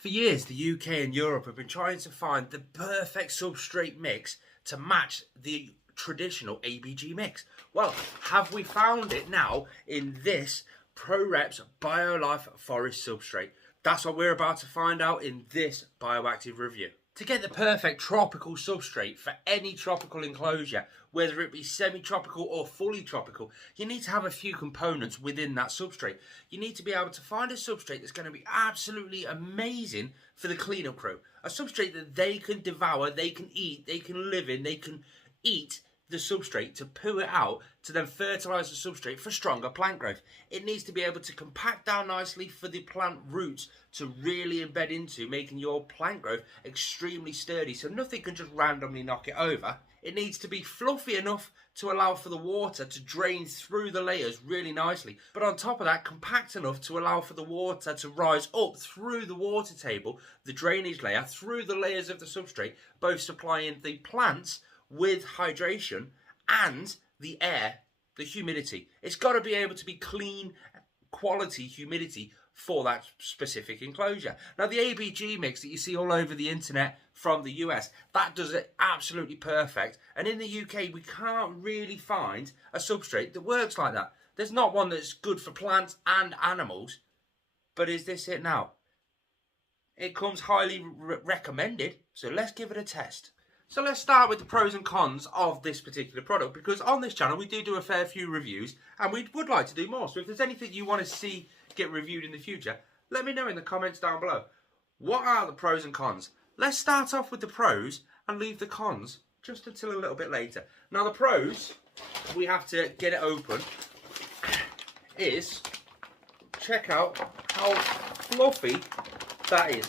For years, the UK and Europe have been trying to find the perfect substrate mix to match the traditional ABG mix. Well, have we found it now in this Prorep BioLife forest substrate? That's what we're about to find out in this Bioactive review. To get the perfect tropical substrate for any tropical enclosure, whether it be semi-tropical or fully tropical, you need to have a few components within that substrate. You need to be able to find a substrate that's going to be absolutely amazing for the cleanup crew. A substrate that they can devour, they can eat, they can live in, they can eat the substrate to poo it out to then fertilise the substrate for stronger plant growth. It needs to be able to compact down nicely for the plant roots to really embed into, making your plant growth extremely sturdy so nothing can just randomly knock it over. It needs to be fluffy enough to allow for the water to drain through the layers really nicely, but on top of that, compact enough to allow for the water to rise up through the water table, the drainage layer, through the layers of the substrate, both supplying the plants with hydration and the air, the humidity. It's got to be able to be clean, quality humidity for that specific enclosure. Now, the ABG mix that you see all over the internet from the US, that does it absolutely perfect. And in the UK, we can't really find a substrate that works like that. There's not one that's good for plants and animals. But is this it now? It comes highly recommended, so let's give it a test. So let's start with the pros and cons of this particular product, because on this channel we do a fair few reviews and we would like to do more. So if there's anything you want to see get reviewed in the future, let me know in the comments down below. What are the pros and cons? Let's start off with the pros and leave the cons just until a little bit later. Now the pros, we have to get it open, is check out how fluffy that is.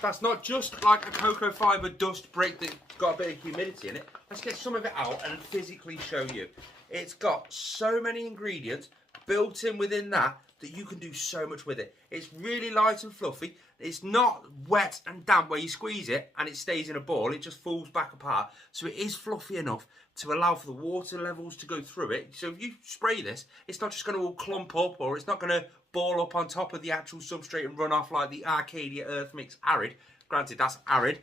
That's not just like a cocoa fibre dust brick that's got a bit of humidity in it. Let's get some of it out and physically show you. It's got so many ingredients built in within that you can do so much with it. It's really light and fluffy. It's not wet and damp where you squeeze it and it stays in a ball. It just falls back apart. So it is fluffy enough to allow for the water levels to go through it. So if you spray this, it's not just going to all clump up, or it's not going to ball up on top of the actual substrate and run off like the Arcadia Earth Mix Arid. Granted, that's arid.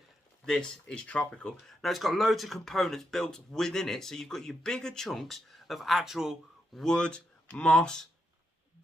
This is tropical. Now, it's got loads of components built within it. So you've got your bigger chunks of actual wood, moss,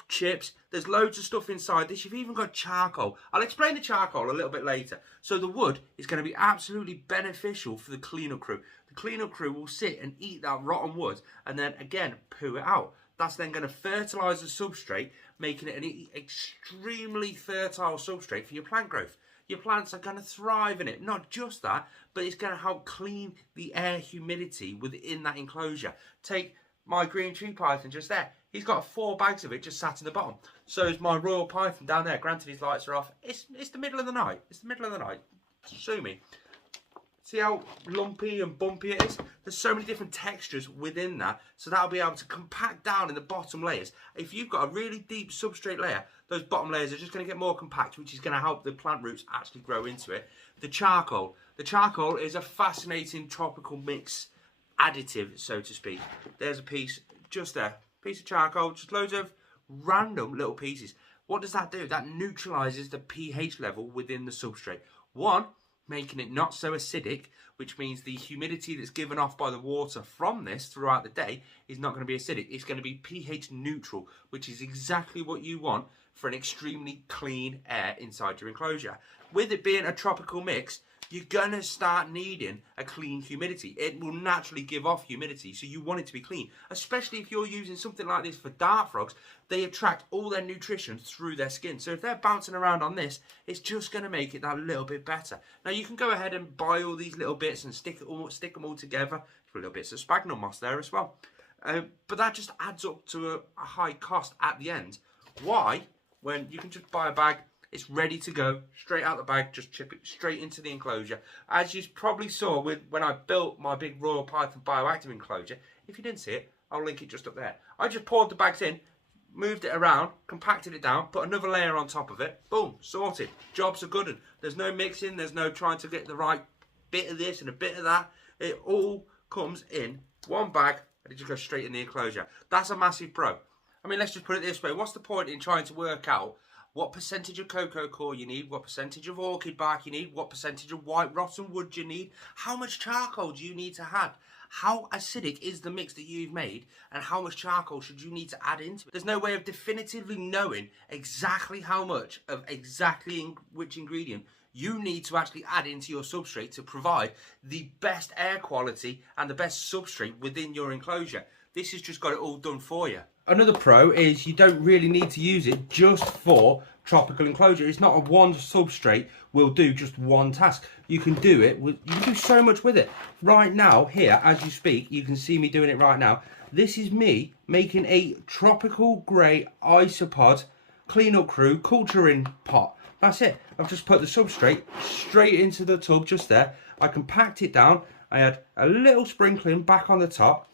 chips. There's loads of stuff inside this. You've even got charcoal. I'll explain the charcoal a little bit later. So the wood is going to be absolutely beneficial for the cleanup crew. The cleanup crew will sit and eat that rotten wood and then again poo it out. That's then going to fertilise the substrate, making it an extremely fertile substrate for your plant growth. Your plants are going to thrive in it. Not just that, but it's going to help clean the air humidity within that enclosure. Take my green tree python just there. He's got 4 bags of it just sat in the bottom. So is my royal python down there. Granted, his lights are off. It's the middle of the night. It's the middle of the night. Sue me. See how lumpy and bumpy it is? There's so many different textures within that, so that'll be able to compact down in the bottom layers. If you've got a really deep substrate layer, those bottom layers are just going to get more compact, which is going to help the plant roots actually grow into it. The charcoal. The charcoal is a fascinating tropical mix additive, so to speak. There's a piece just there. Piece of charcoal, just loads of random little pieces. What does that do? That neutralizes the pH level within the substrate. One, making it not so acidic, which means the humidity that's given off by the water from this throughout the day is not going to be acidic. It's going to be pH neutral, which is exactly what you want for an extremely clean air inside your enclosure. With it being a tropical mix, you're going to start needing a clean humidity. It will naturally give off humidity, so you want it to be clean. Especially if you're using something like this for dart frogs, they attract all their nutrition through their skin. So if they're bouncing around on this, it's just going to make it that little bit better. Now you can go ahead and buy all these little bits and stick them all together. There's little bits of sphagnum moss there as well. But that just adds up to a high cost at the end. Why? When you can just buy a bag, it's ready to go, straight out the bag, just chip it straight into the enclosure. As you probably saw when I built my big Royal Python Bioactive enclosure, if you didn't see it, I'll link it just up there. I just poured the bags in, moved it around, compacted it down, put another layer on top of it, boom, sorted. Jobs are good. There's no mixing, there's no trying to get the right bit of this and a bit of that. It all comes in one bag and it just goes straight in the enclosure. That's a massive pro. I mean, let's just put it this way. What's the point in trying to work out what percentage of cocoa core you need, what percentage of orchid bark you need, what percentage of white rotten wood you need, how much charcoal do you need to have, how acidic is the mix that you've made, and how much charcoal should you need to add into it. There's no way of definitively knowing exactly how much of exactly which ingredient you need to actually add into your substrate to provide the best air quality and the best substrate within your enclosure. This has just got it all done for you. Another pro is you don't really need to use it just for tropical enclosure. It's not a one substrate will do just one task. You can do it with, you can do so much with it. Right now, here, as you speak, you can see me doing it right now. This is me making a tropical grey isopod cleanup crew culturing pot. That's it. I've just put the substrate straight into the tub just there. I compact it down. I add a little sprinkling back on the top.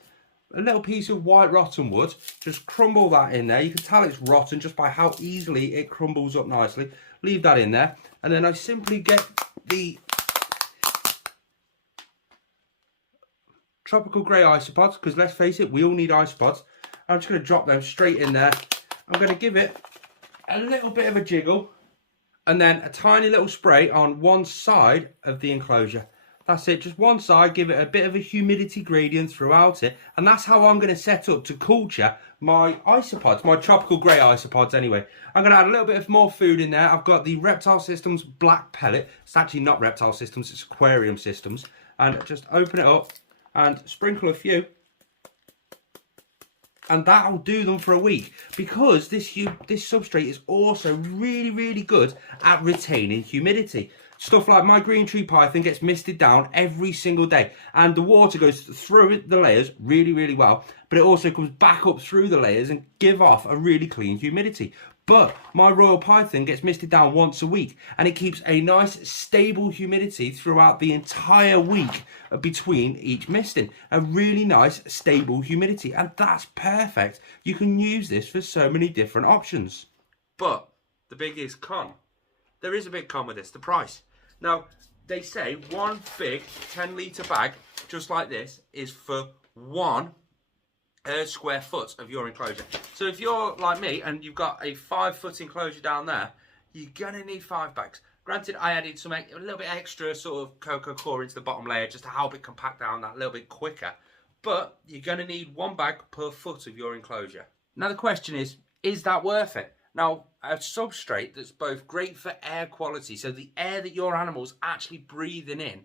A little piece of white rotten wood. Just crumble that in there. You can tell it's rotten just by how easily it crumbles up nicely. Leave that in there. And then I simply get the tropical grey isopods, because let's face it, we all need isopods. I'm just going to drop them straight in there. I'm going to give it a little bit of a jiggle. And then a tiny little spray on one side of the enclosure. That's it, just one side, give it a bit of a humidity gradient throughout it. And that's how I'm going to set up to culture my isopods, my tropical grey isopods anyway. I'm going to add a little bit of more food in there. I've got the Reptile Systems black pellet. It's actually not Reptile Systems, it's Aquarium Systems. And just open it up and sprinkle a few. And that'll do them for a week, because this substrate is also really good at retaining humidity. Stuff like my green tree python gets misted down every single day, and the water goes through the layers really well, but it also comes back up through the layers and give off a really clean humidity. But my royal python gets misted down once a week, and it keeps a nice stable humidity throughout the entire week between each misting. A really nice stable humidity, and that's perfect. You can use this for so many different options. But the biggest con, there is a big con with this, the price. Now, they say one big 10-litre bag, just like this, is for 1 square foot of your enclosure. So if you're like me and you've got a 5-foot enclosure down there, you're gonna need 5 bags. Granted, I added a little bit extra sort of cocoa core into the bottom layer just to help it compact down that a little bit quicker. But you're gonna need 1 bag per foot of your enclosure. Now the question is that worth it? Now, a substrate that's both great for air quality, so the air that your animal's actually breathing in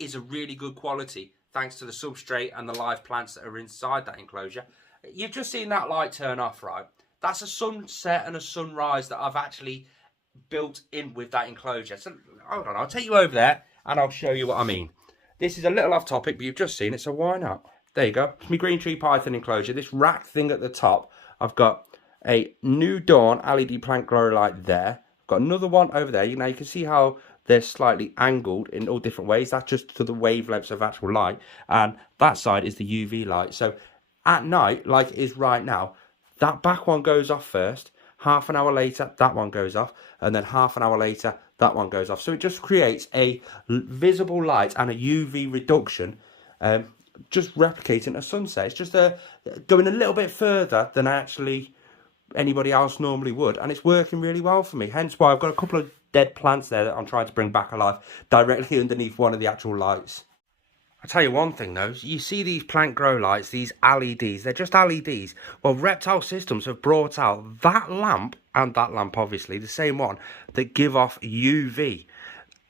is a really good quality, thanks to the substrate and the live plants that are inside that enclosure. You've just seen that light turn off, right? That's a sunset and a sunrise that I've actually built in with that enclosure. So, hold on, I'll take you over there and I'll show you what I mean. This is a little off topic, but you've just seen it, so why not? There you go. It's my green tree python enclosure. This rack thing at the top, I've got a New Dawn LED plant grow light there. I've got another one over there. You can see how they're slightly angled in all different ways. That's just to the wavelengths of actual light. And that side is the UV light. So at night, like it is right now, that back one goes off first. Half an hour later, that one goes off. And then half an hour later, that one goes off. So it just creates a visible light and a UV reduction, just replicating a sunset. It's just going a little bit further than actually anybody else normally would, and it's working really well for me. Hence why I've got a couple of dead plants there that I'm trying to bring back alive directly underneath one of the actual lights. I'll tell you one thing though, you see these plant grow lights, these LEDs, they're just LEDs. Well, Reptile Systems have brought out that lamp, and that lamp obviously, the same one, that give off UV,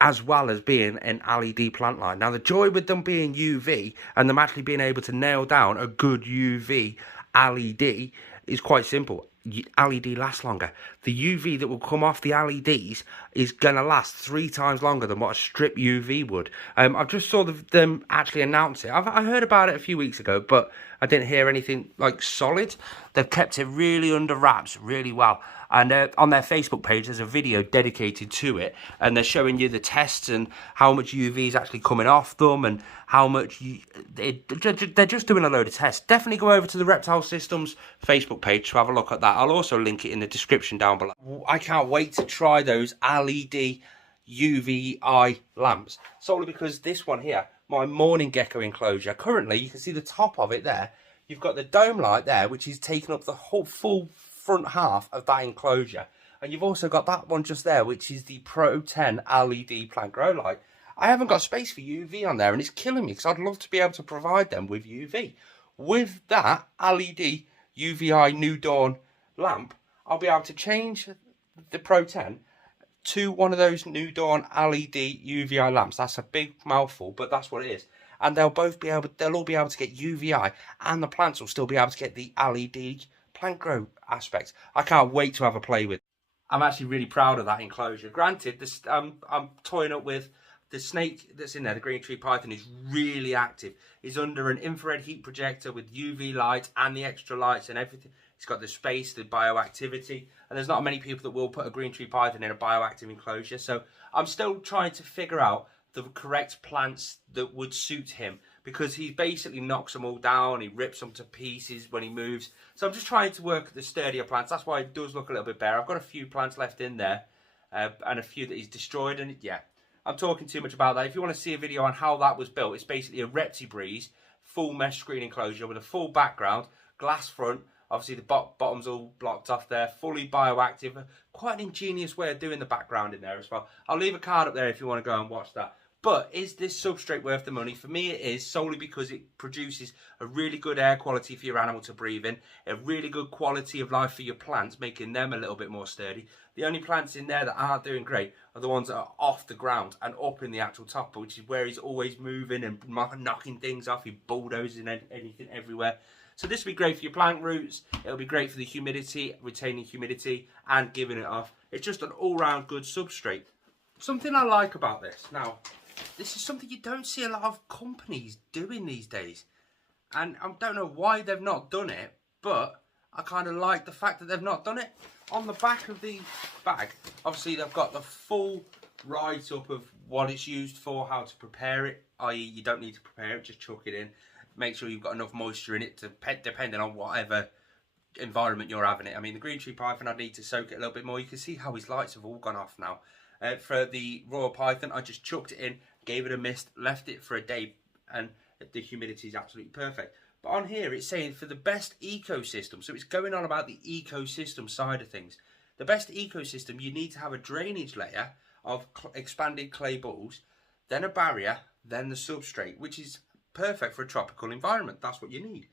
as well as being an LED plant light. Now the joy with them being UV, and them actually being able to nail down a good UV LED, is quite simple. LED lasts longer. The UV that will come off the LEDs is going to last 3 times longer than what a strip UV would. I've just saw them actually announce it. I heard about it a few weeks ago, but I didn't hear anything like solid. They've kept it really under wraps really well. And on their Facebook page, there's a video dedicated to it. And they're showing you the tests and how much UV is actually coming off them and how much... they're just doing a load of tests. Definitely go over to the Reptile Systems Facebook page to have a look at that. I'll also link it in the description down below. I can't wait to try those LED UVI lamps. Solely because this one here, my morning gecko enclosure, currently you can see the top of it there. You've got the dome light there, which is taking up the whole full front half of that enclosure, And you've also got that one just there, which is the Pro 10 LED plant grow light. I haven't got space for UV on there, and it's killing me because I'd love to be able to provide them with UV. With that LED UVI New Dawn lamp, I'll be able to change the Pro 10 to one of those New Dawn LED UVI lamps. That's a big mouthful, but that's what it is. And they'll all be able to get UVI, and the plants will still be able to get the LED plant grow aspect. I can't wait to have a play with it. I'm actually really proud of that enclosure. Granted, this I'm toying up with the snake that's in there. The green tree python is really active. He's under an infrared heat projector with UV lights and the extra lights and everything. He's got the space, the bioactivity, and there's not many people that will put a green tree python in a bioactive enclosure. So I'm still trying to figure out the correct plants that would suit him, because he basically knocks them all down, he rips them to pieces when he moves. So I'm just trying to work the sturdier plants. That's why it does look a little bit bare. I've got a few plants left in there, and a few that he's destroyed, and yeah, I'm talking too much about that. If you want to see a video on how that was built, it's basically a ReptiBreeze full mesh screen enclosure with a full background, glass front. Obviously the bottom's all blocked off there, fully bioactive. Quite an ingenious way of doing the background in there as well. I'll leave a card up there if you want to go and watch that. But is this substrate worth the money? For me it is, solely because it produces a really good air quality for your animal to breathe in, a really good quality of life for your plants, making them a little bit more sturdy. The only plants in there that aren't doing great are the ones that are off the ground and up in the actual topper, which is where he's always moving and knocking things off. He's bulldozing anything everywhere. So this will be great for your plant roots. It'll be great for the humidity, retaining humidity and giving it off. It's just an all-round good substrate. Something I like about this, now, this is something you don't see a lot of companies doing these days. And I don't know why they've not done it, but I kind of like the fact that they've not done it. On the back of the bag, obviously they've got the full write-up of what it's used for, how to prepare it, i.e. you don't need to prepare it, just chuck it in. Make sure you've got enough moisture in it, to depending on whatever environment you're having it. I mean, the green tree python, I'd need to soak it a little bit more. You can see how his lights have all gone off now. For the royal python, I just chucked it in, gave it a mist, left it for a day, and the humidity is absolutely perfect. But on here it's saying for the best ecosystem, so it's going on about the ecosystem side of things. The best ecosystem, you need to have a drainage layer of expanded clay balls, then a barrier, then the substrate, which is perfect for a tropical environment. That's what you need.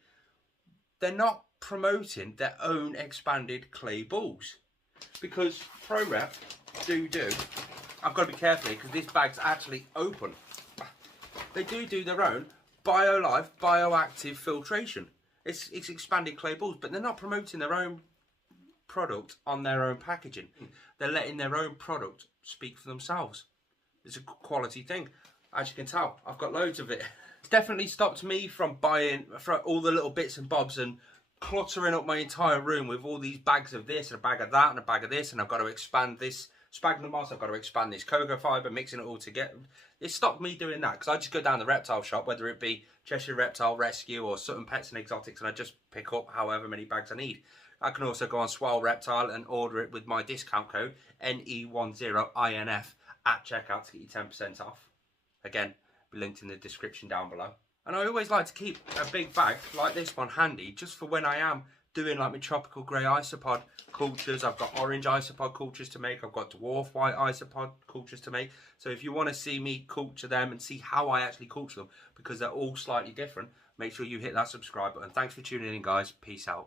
They're not promoting their own expanded clay balls, because Prorep do I've got to be careful here because this bag's actually open. They do their own BioLife bioactive filtration. It's expanded clay balls, but they're not promoting their own product on their own packaging. They're letting their own product speak for themselves. It's a quality thing. As you can tell, I've got loads of it. It's definitely stopped me from buying for all the little bits and bobs and cluttering up my entire room with all these bags of this and a bag of that and a bag of this, and I've got to expand this sphagnum moss, I've got to expand this cocoa fibre, mixing it all together. It stopped me doing that because I just go down the reptile shop, whether it be Cheshire Reptile Rescue or Sutton Pets and Exotics, and I just pick up however many bags I need. I can also go on Swell Reptile and order it with my discount code NE10INF at checkout to get you 10% off. Again, be linked in the description down below. And I always like to keep a big bag like this one handy, just for when I am doing like my tropical grey isopod cultures. I've got orange isopod cultures to make, I've got dwarf white isopod cultures to make. So if you want to see me culture them and see how I actually culture them, because they're all slightly different, make sure you hit that subscribe button. Thanks for tuning in, guys. Peace out.